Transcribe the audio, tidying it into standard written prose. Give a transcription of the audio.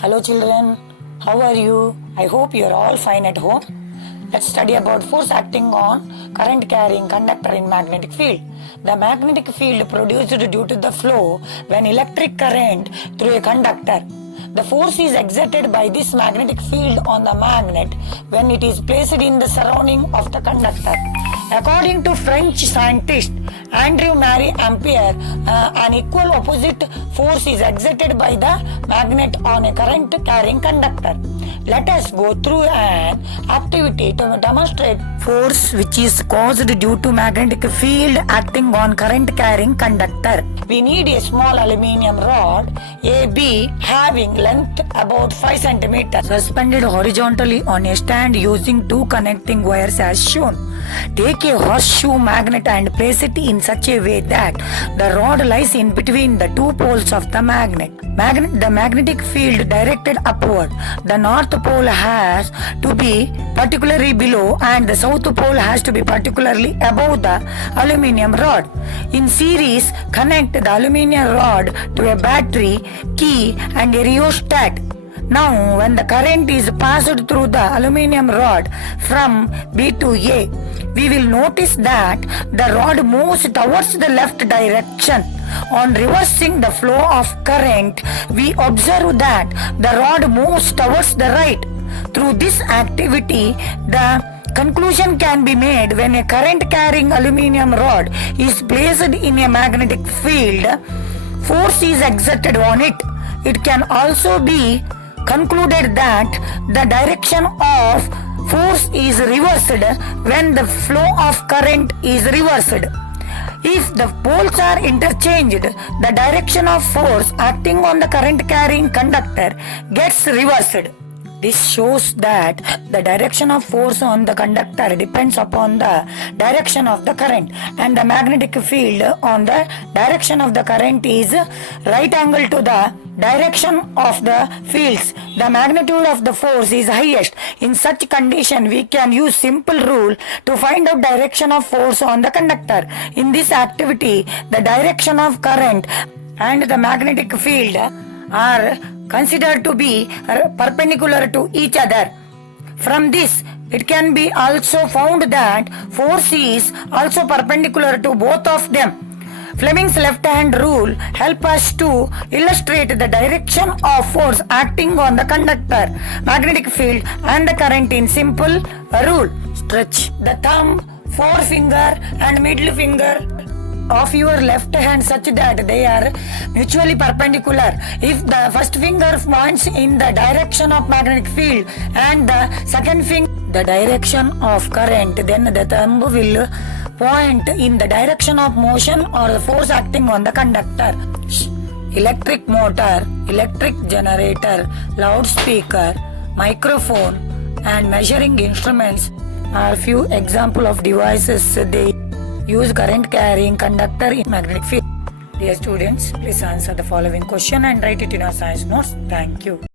Hello children, how are you? I hope you are all fine at home. Let's study about force acting on current carrying conductor in magnetic field. The magnetic field produced due to the flow when electric current through a conductor. The force is exerted by this magnetic field on the magnet when it is placed in the surrounding of the conductor. According to French scientist Andrew Marie Ampere, an equal opposite force is exerted by the magnet on a current carrying conductor. Let us go through an activity to demonstrate force which is caused due to magnetic field acting on current carrying conductor. We need a small aluminium rod AB having length about 5 cm suspended horizontally on a stand using two connecting wires as shown. Take a horseshoe magnet and place it in such a way that the rod lies in between the two poles of the magnet. The magnetic field directed upward. The north pole has to be particularly below and the south pole has to be particularly above the aluminium rod. In series, connect the aluminium rod to a battery, key and a rheostat. Now, when the current is passed through the aluminium rod from B to A, we will notice that the rod moves towards the left direction. On reversing the flow of current, we observe that the rod moves towards the right. Through this activity, the conclusion can be made when a current carrying aluminium rod is placed in a magnetic field, force is exerted on it. It can also be concluded that the direction of force is reversed when the flow of current is reversed. If the poles are interchanged, the direction of force acting on the current carrying conductor gets reversed. This shows that the direction of force on the conductor depends upon the direction of the current, and the magnetic field on the direction of the current is right angle to the direction of the fields. The magnitude of the force is highest. In such condition, we can use simple rule to find out direction of force on the conductor. In this activity, the direction of current and the magnetic field are considered to be perpendicular to each other. From this, it can be also found that force is also perpendicular to both of them. Fleming's left-hand rule helps us to illustrate the direction of force acting on the conductor, magnetic field and the current in simple rule. Stretch the thumb, forefinger and middle finger of your left hand such that they are mutually perpendicular. If the first finger points in the direction of magnetic field and the second finger the direction of current, then the thumb will point in the direction of motion or the force acting on the conductor. Electric motor, electric generator, loudspeaker, microphone and measuring instruments are few examples of devices they use current carrying conductor in magnetic field. Dear students, please answer the following question and write it in your science notes. Thank you.